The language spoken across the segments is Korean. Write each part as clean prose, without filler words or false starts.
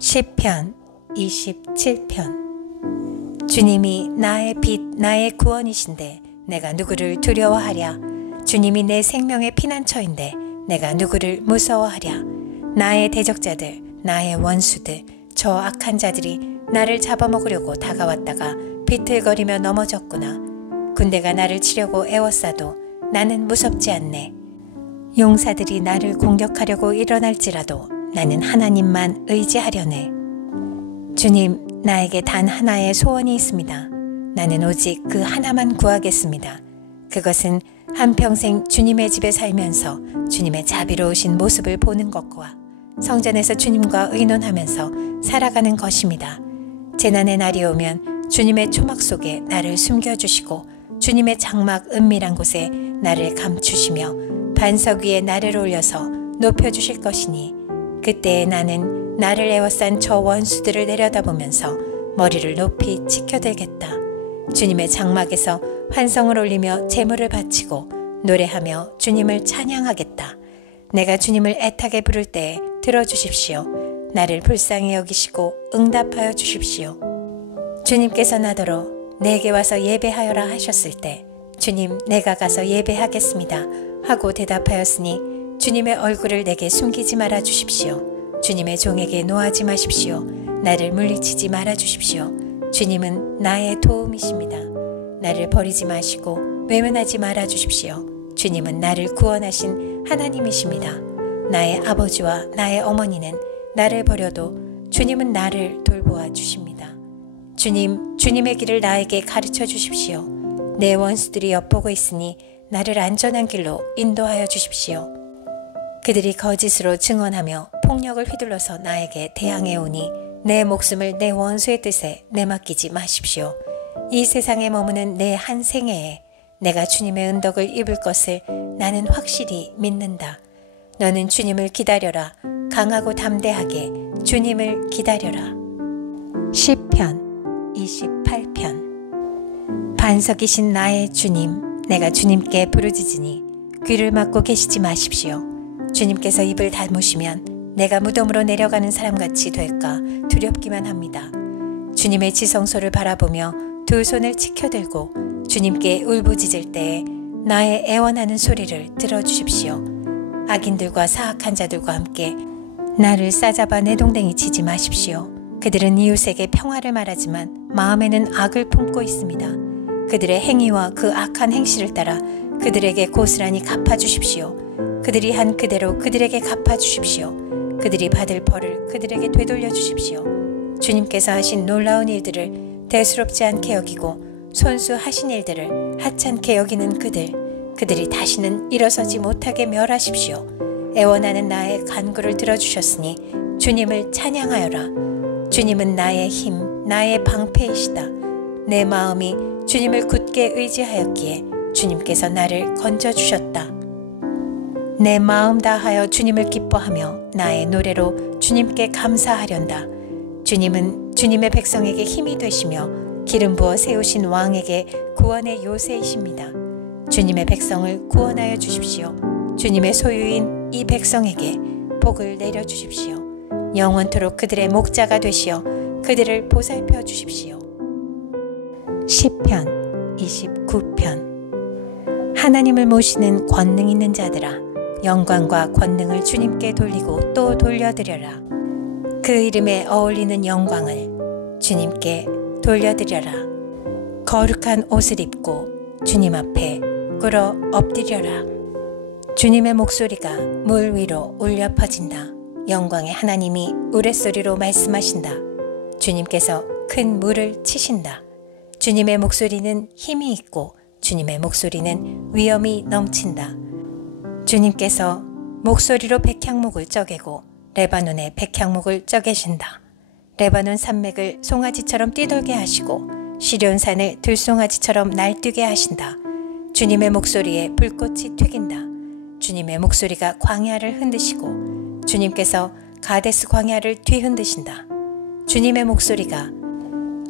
시편 27편. 주님이 나의 빛 나의 구원이신데 내가 누구를 두려워하랴. 주님이 내 생명의 피난처인데 내가 누구를 무서워하랴. 나의 대적자들 나의 원수들 저 악한 자들이 나를 잡아먹으려고 다가왔다가 비틀거리며 넘어졌구나. 군대가 나를 치려고 애워싸도 나는 무섭지 않네. 용사들이 나를 공격하려고 일어날지라도 나는 하나님만 의지하려네. 주님, 나에게 단 하나의 소원이 있습니다. 나는 오직 그 하나만 구하겠습니다. 그것은 한평생 주님의 집에 살면서 주님의 자비로우신 모습을 보는 것과 성전에서 주님과 의논하면서 살아가는 것입니다. 재난의 날이 오면 주님의 초막 속에 나를 숨겨주시고 주님의 장막 은밀한 곳에 나를 감추시며 반석 위에 나를 올려서 높여주실 것이니 그때 나는 나를 에워싼 저 원수들을 내려다보면서 머리를 높이 치켜들겠다. 주님의 장막에서 환성을 올리며 제물을 바치고 노래하며 주님을 찬양하겠다. 내가 주님을 애타게 부를 때에 들어주십시오. 나를 불쌍히 여기시고 응답하여 주십시오. 주님께서 나더러 내게 와서 예배하여라 하셨을 때 주님, 내가 가서 예배하겠습니다 하고 대답하였으니 주님의 얼굴을 내게 숨기지 말아 주십시오. 주님의 종에게 노하지 마십시오. 나를 물리치지 말아 주십시오. 주님은 나의 도움이십니다. 나를 버리지 마시고 외면하지 말아 주십시오. 주님은 나를 구원하신 하나님이십니다. 나의 아버지와 나의 어머니는 나를 버려도 주님은 나를 돌보아 주십니다. 주님, 주님의 길을 나에게 가르쳐 주십시오. 내 원수들이 엿보고 있으니 나를 안전한 길로 인도하여 주십시오. 그들이 거짓으로 증언하며 폭력을 휘둘러서 나에게 대항해 오니 내 목숨을 내 원수의 뜻에 내맡기지 마십시오. 이 세상에 머무는 내 한 생애에 내가 주님의 은덕을 입을 것을 나는 확실히 믿는다. 너는 주님을 기다려라. 강하고 담대하게 주님을 기다려라. 시편 28편. 반석이신 나의 주님, 내가 주님께 부르짖으니 귀를 막고 계시지 마십시오. 주님께서 입을 닫으시면 내가 무덤으로 내려가는 사람같이 될까 두렵기만 합니다. 주님의 지성소를 바라보며 두 손을 치켜들고 주님께 울부짖을 때에 나의 애원하는 소리를 들어주십시오. 악인들과 사악한 자들과 함께 나를 싸잡아 내동댕이 치지 마십시오. 그들은 이웃에게 평화를 말하지만 마음에는 악을 품고 있습니다. 그들의 행위와 그 악한 행실을 따라 그들에게 고스란히 갚아주십시오. 그들이 한 그대로 그들에게 갚아주십시오. 그들이 받을 벌을 그들에게 되돌려 주십시오. 주님께서 하신 놀라운 일들을 대수롭지 않게 여기고 손수하신 일들을 하찮게 여기는 그들이 다시는 일어서지 못하게 멸하십시오. 애원하는 나의 간구를 들어주셨으니 주님을 찬양하여라. 주님은 나의 힘, 나의 방패이시다. 내 마음이 주님을 굳게 의지하였기에 주님께서 나를 건져주셨다. 내 마음 다하여 주님을 기뻐하며 나의 노래로 주님께 감사하련다. 주님은 주님의 백성에게 힘이 되시며 기름 부어 세우신 왕에게 구원의 요새이십니다. 주님의 백성을 구원하여 주십시오. 주님의 소유인 이 백성에게 복을 내려주십시오. 영원토록 그들의 목자가 되시어 그들을 보살펴 주십시오. 시편 29편. 하나님을 모시는 권능 있는 자들아, 영광과 권능을 주님께 돌리고 또 돌려드려라. 그 이름에 어울리는 영광을 주님께 돌려드려라. 거룩한 옷을 입고 주님 앞에 꿇어 엎드려라. 주님의 목소리가 물 위로 울려 퍼진다. 영광의 하나님이 우레소리로 말씀하신다. 주님께서 큰 물을 치신다. 주님의 목소리는 힘이 있고 주님의 목소리는 위엄이 넘친다. 주님께서 목소리로 백향목을 쪼개고 레바논의 백향목을 쪼개신다. 레바논 산맥을 송아지처럼 뛰돌게 하시고 시련산을 들송아지처럼 날뛰게 하신다. 주님의 목소리에 불꽃이 튀긴다. 주님의 목소리가 광야를 흔드시고 주님께서 가데스 광야를 뒤흔드신다. 주님의 목소리가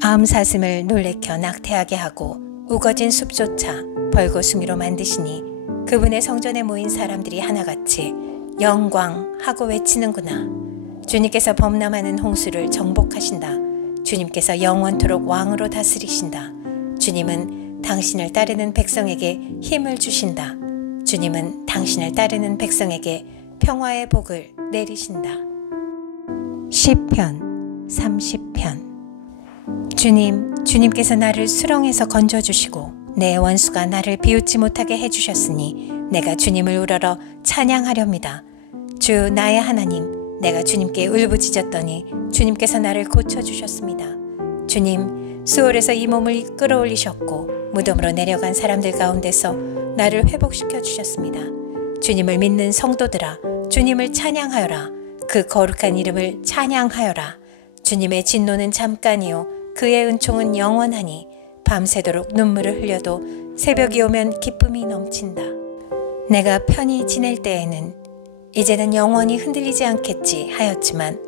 암사슴을 놀래켜 낙태하게 하고 우거진 숲조차 벌거숭이로 만드시니 그분의 성전에 모인 사람들이 하나같이 영광 하고 외치는구나. 주님께서 범람하는 홍수를 정복하신다. 주님께서 영원토록 왕으로 다스리신다. 주님은 당신을 따르는 백성에게 힘을 주신다. 주님은 당신을 따르는 백성에게 평화의 복을 내리신다. 시편 30편. 주님께서 나를 수렁에서 건져주시고 내 원수가 나를 비웃지 못하게 해주셨으니 내가 주님을 우러러 찬양하렵니다. 주 나의 하나님, 내가 주님께 울부짖었더니 주님께서 나를 고쳐주셨습니다. 주님, 수월에서 이 몸을 끌어올리셨고 무덤으로 내려간 사람들 가운데서 나를 회복시켜 주셨습니다. 주님을 믿는 성도들아, 주님을 찬양하여라. 그 거룩한 이름을 찬양하여라. 주님의 진노는 잠깐이요 그의 은총은 영원하니 밤새도록 눈물을 흘려도 새벽이 오면 기쁨이 넘친다. 내가 편히 지낼 때에는 이제는 영원히 흔들리지 않겠지 하였지만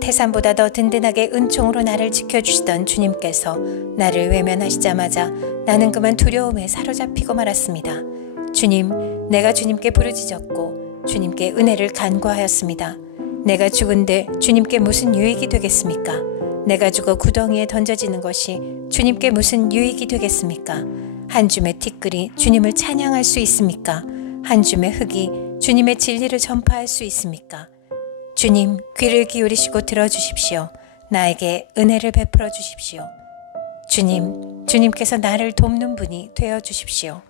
태산보다 더 든든하게 은총으로 나를 지켜주시던 주님께서 나를 외면하시자마자 나는 그만 두려움에 사로잡히고 말았습니다. 주님, 내가 주님께 부르짖었고 주님께 은혜를 간구하였습니다. 내가 죽은데 주님께 무슨 유익이 되겠습니까? 내가 죽어 구덩이에 던져지는 것이 주님께 무슨 유익이 되겠습니까? 한 줌의 티끌이 주님을 찬양할 수 있습니까? 한 줌의 흙이 주님의 진리를 전파할 수 있습니까? 주님, 귀를 기울이시고 들어주십시오. 나에게 은혜를 베풀어 주십시오. 주님께서 나를 돕는 분이 되어 주십시오.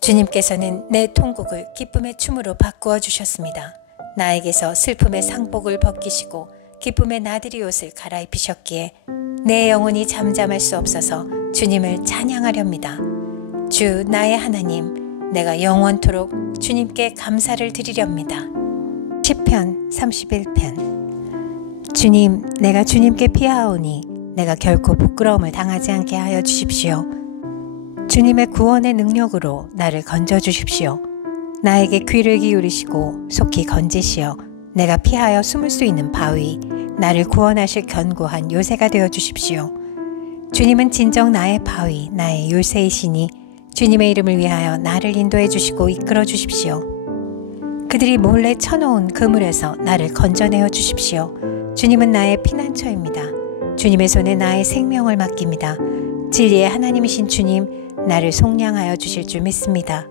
주님께서는 내 통곡을 기쁨의 춤으로 바꾸어 주셨습니다. 나에게서 슬픔의 상복을 벗기시고 기쁨의 나들이 옷을 갈아입히셨기에 내 영혼이 잠잠할 수 없어서 주님을 찬양하렵니다. 주 나의 하나님, 내가 영원토록 주님께 감사를 드리렵니다. 시편 31편. 주님, 내가 주님께 피하오니 내가 결코 부끄러움을 당하지 않게 하여 주십시오. 주님의 구원의 능력으로 나를 건져 주십시오. 나에게 귀를 기울이시고 속히 건지시어 내가 피하여 숨을 수 있는 바위, 나를 구원하실 견고한 요새가 되어 주십시오. 주님은 진정 나의 바위, 나의 요새이시니 주님의 이름을 위하여 나를 인도해 주시고 이끌어 주십시오. 그들이 몰래 쳐놓은 그물에서 나를 건져내어 주십시오. 주님은 나의 피난처입니다. 주님의 손에 나의 생명을 맡깁니다. 진리의 하나님이신 주님, 나를 속량하여 주실 줄 믿습니다.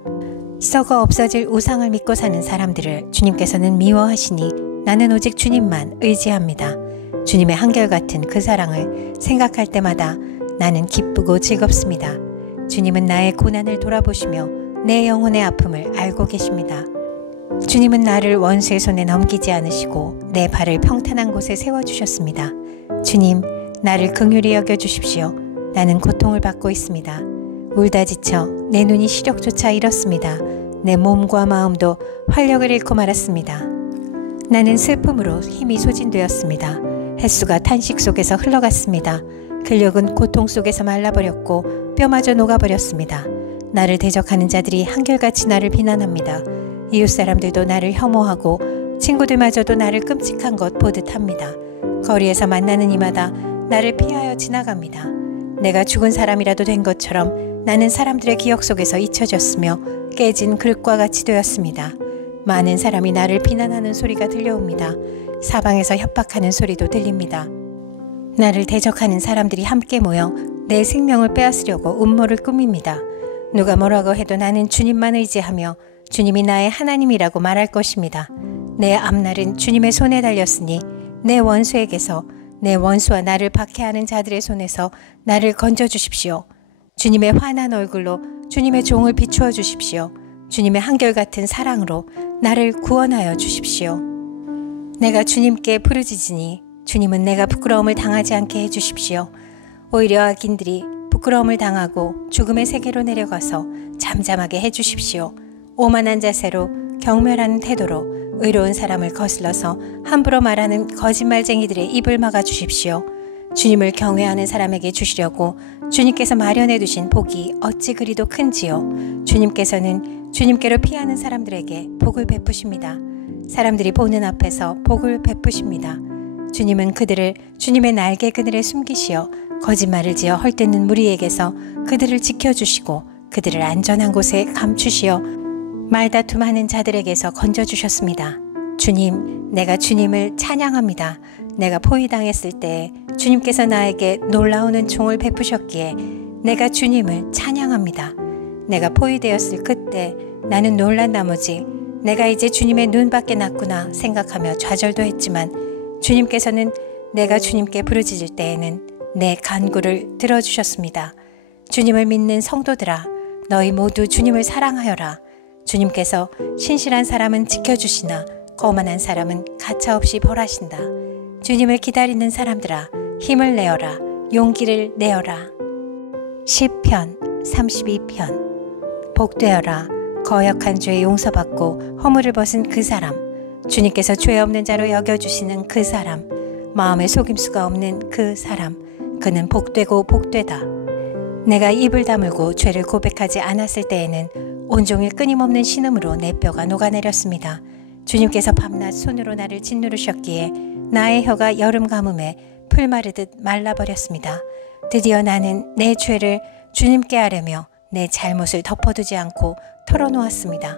썩어 없어질 우상을 믿고 사는 사람들을 주님께서는 미워하시니 나는 오직 주님만 의지합니다. 주님의 한결같은 그 사랑을 생각할 때마다 나는 기쁘고 즐겁습니다. 주님은 나의 고난을 돌아보시며 내 영혼의 아픔을 알고 계십니다. 주님은 나를 원수의 손에 넘기지 않으시고 내 발을 평탄한 곳에 세워주셨습니다. 주님, 나를 긍휼히 여겨주십시오. 나는 고통을 받고 있습니다. 울다 지쳐 내 눈이 시력조차 잃었습니다. 내 몸과 마음도 활력을 잃고 말았습니다. 나는 슬픔으로 힘이 소진되었습니다. 햇수가 탄식 속에서 흘러갔습니다. 근력은 고통 속에서 말라버렸고 뼈마저 녹아버렸습니다. 나를 대적하는 자들이 한결같이 나를 비난합니다. 이웃 사람들도 나를 혐오하고 친구들마저도 나를 끔찍한 것 보듯 합니다. 거리에서 만나는 이마다 나를 피하여 지나갑니다. 내가 죽은 사람이라도 된 것처럼 나는 사람들의 기억 속에서 잊혀졌으며 깨진 그릇과 같이 되었습니다. 많은 사람이 나를 비난하는 소리가 들려옵니다. 사방에서 협박하는 소리도 들립니다. 나를 대적하는 사람들이 함께 모여 내 생명을 빼앗으려고 음모를 꾸밉니다. 누가 뭐라고 해도 나는 주님만 의지하며 주님이 나의 하나님이라고 말할 것입니다. 내 앞날은 주님의 손에 달렸으니 내 원수에게서, 내 원수와 나를 박해하는 자들의 손에서 나를 건져주십시오. 주님의 환한 얼굴로 주님의 종을 비추어 주십시오. 주님의 한결같은 사랑으로 나를 구원하여 주십시오. 내가 주님께 부르짖으니 주님은 내가 부끄러움을 당하지 않게 해주십시오. 오히려 악인들이 부끄러움을 당하고 죽음의 세계로 내려가서 잠잠하게 해주십시오. 오만한 자세로 경멸하는 태도로 의로운 사람을 거슬러서 함부로 말하는 거짓말쟁이들의 입을 막아주십시오. 주님을 경외하는 사람에게 주시려고 주님께서 마련해 두신 복이 어찌 그리도 큰지요. 주님께서는 주님께로 피하는 사람들에게 복을 베푸십니다. 사람들이 보는 앞에서 복을 베푸십니다. 주님은 그들을 주님의 날개 그늘에 숨기시어 거짓말을 지어 헐뜯는 무리에게서 그들을 지켜주시고 그들을 안전한 곳에 감추시어 말다툼하는 자들에게서 건져주셨습니다. 주님, 내가 주님을 찬양합니다. 내가 포위당했을 때 주님께서 나에게 놀라운 은총을 베푸셨기에 내가 주님을 찬양합니다. 내가 포위되었을 그때 나는 놀란 나머지 내가 이제 주님의 눈밖에 났구나 생각하며 좌절도 했지만 주님께서는 내가 주님께 부르짖을 때에는 내 간구를 들어주셨습니다. 주님을 믿는 성도들아, 너희 모두 주님을 사랑하여라. 주님께서 신실한 사람은 지켜주시나 거만한 사람은 가차없이 벌하신다. 주님을 기다리는 사람들아, 힘을 내어라. 용기를 내어라. 시편 32편. 복되어라. 거역한 죄 용서받고 허물을 벗은 그 사람, 주님께서 죄 없는 자로 여겨주시는 그 사람, 마음에 속임수가 없는 그 사람, 그는 복되고 복되다. 내가 입을 다물고 죄를 고백하지 않았을 때에는 온종일 끊임없는 신음으로 내 뼈가 녹아내렸습니다. 주님께서 밤낮 손으로 나를 짓누르셨기에 나의 혀가 여름 가뭄에 풀 마르듯 말라버렸습니다. 드디어 나는 내 죄를 주님께 아뢰며 내 잘못을 덮어두지 않고 털어놓았습니다.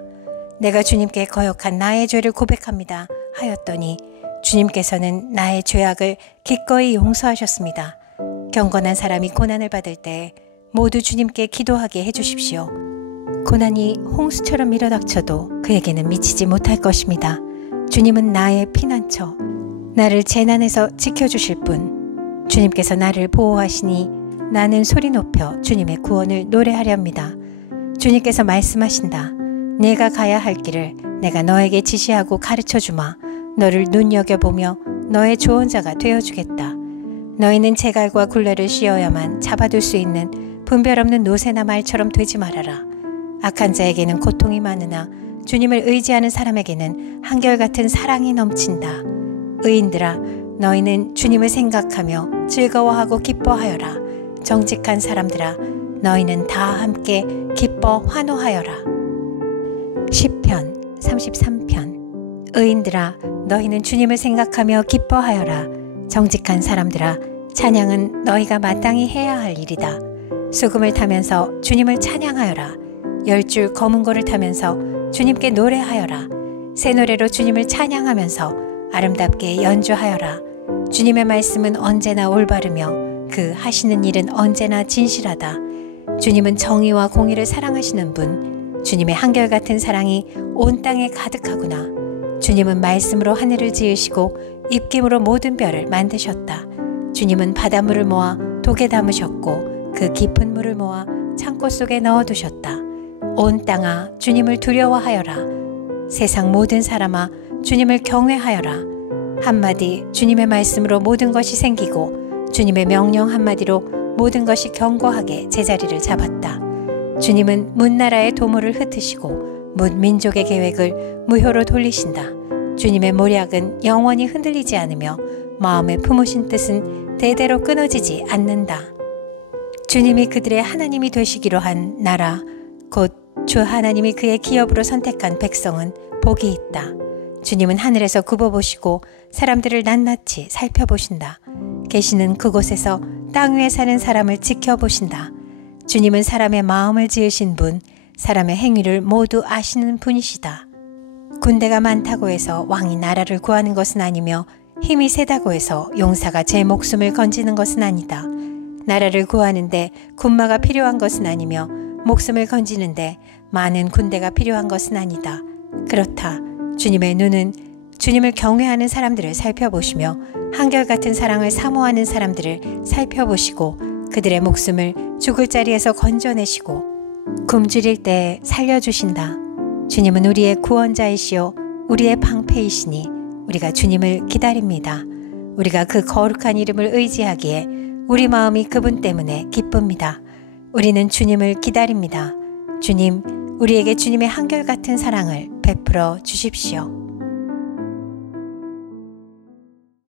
내가 주님께 거역한 나의 죄를 고백합니다 하였더니 주님께서는 나의 죄악을 기꺼이 용서하셨습니다. 경건한 사람이 고난을 받을 때 모두 주님께 기도하게 해주십시오. 고난이 홍수처럼 밀어닥쳐도 그에게는 미치지 못할 것입니다. 주님은 나의 피난처, 나를 재난에서 지켜주실 분. 주님께서 나를 보호하시니 나는 소리 높여 주님의 구원을 노래하렵니다. 주님께서 말씀하신다. 내가 가야 할 길을 내가 너에게 지시하고 가르쳐주마. 너를 눈여겨보며 너의 조언자가 되어주겠다. 너희는 제갈과 굴레를 씌어야만 잡아둘 수 있는 분별 없는 노새나 말처럼 되지 말아라. 악한 자에게는 고통이 많으나 주님을 의지하는 사람에게는 한결같은 사랑이 넘친다. 의인들아, 너희는 주님을 생각하며 즐거워하고 기뻐하여라. 정직한 사람들아, 너희는 다 함께 기뻐 환호하여라. 시편 33편. 의인들아, 너희는 주님을 생각하며 기뻐하여라. 정직한 사람들아, 찬양은 너희가 마땅히 해야 할 일이다. 수금을 타면서 주님을 찬양하여라. 10줄 검은 고를 타면서 주님께 노래하여라. 새 노래로 주님을 찬양하면서 아름답게 연주하여라. 주님의 말씀은 언제나 올바르며 그 하시는 일은 언제나 진실하다. 주님은 정의와 공의를 사랑하시는 분, 주님의 한결같은 사랑이 온 땅에 가득하구나. 주님은 말씀으로 하늘을 지으시고 입김으로 모든 별을 만드셨다. 주님은 바닷물을 모아 독에 담으셨고 그 깊은 물을 모아 창고 속에 넣어두셨다. 온 땅아, 주님을 두려워하여라. 세상 모든 사람아, 주님을 경외하여라. 한마디 주님의 말씀으로 모든 것이 생기고 주님의 명령 한마디로 모든 것이 견고하게 제자리를 잡았다. 주님은 문나라의 도모를 흩으시고 문민족의 계획을 무효로 돌리신다. 주님의 모략은 영원히 흔들리지 않으며 마음에 품으신 뜻은 대대로 끊어지지 않는다. 주님이 그들의 하나님이 되시기로 한 나라, 곧 주 하나님이 그의 기업으로 선택한 백성은 복이 있다. 주님은 하늘에서 굽어보시고 사람들을 낱낱이 살펴보신다. 계시는 그곳에서 땅 위에 사는 사람을 지켜보신다. 주님은 사람의 마음을 지으신 분, 사람의 행위를 모두 아시는 분이시다. 군대가 많다고 해서 왕이 나라를 구하는 것은 아니며 힘이 세다고 해서 용사가 제 목숨을 건지는 것은 아니다. 나라를 구하는데 군마가 필요한 것은 아니며 목숨을 건지는데 많은 군대가 필요한 것은 아니다. 그렇다. 주님의 눈은 주님을 경외하는 사람들을 살펴보시며 한결같은 사랑을 사모하는 사람들을 살펴보시고 그들의 목숨을 죽을 자리에서 건져내시고 굶주릴 때 살려주신다. 주님은 우리의 구원자이시오 우리의 방패이시니 우리가 주님을 기다립니다. 우리가 그 거룩한 이름을 의지하기에 우리 마음이 그분 때문에 기쁩니다. 우리는 주님을 기다립니다. 주님, 우리에게 주님의 한결같은 사랑을 베풀어 주십시오.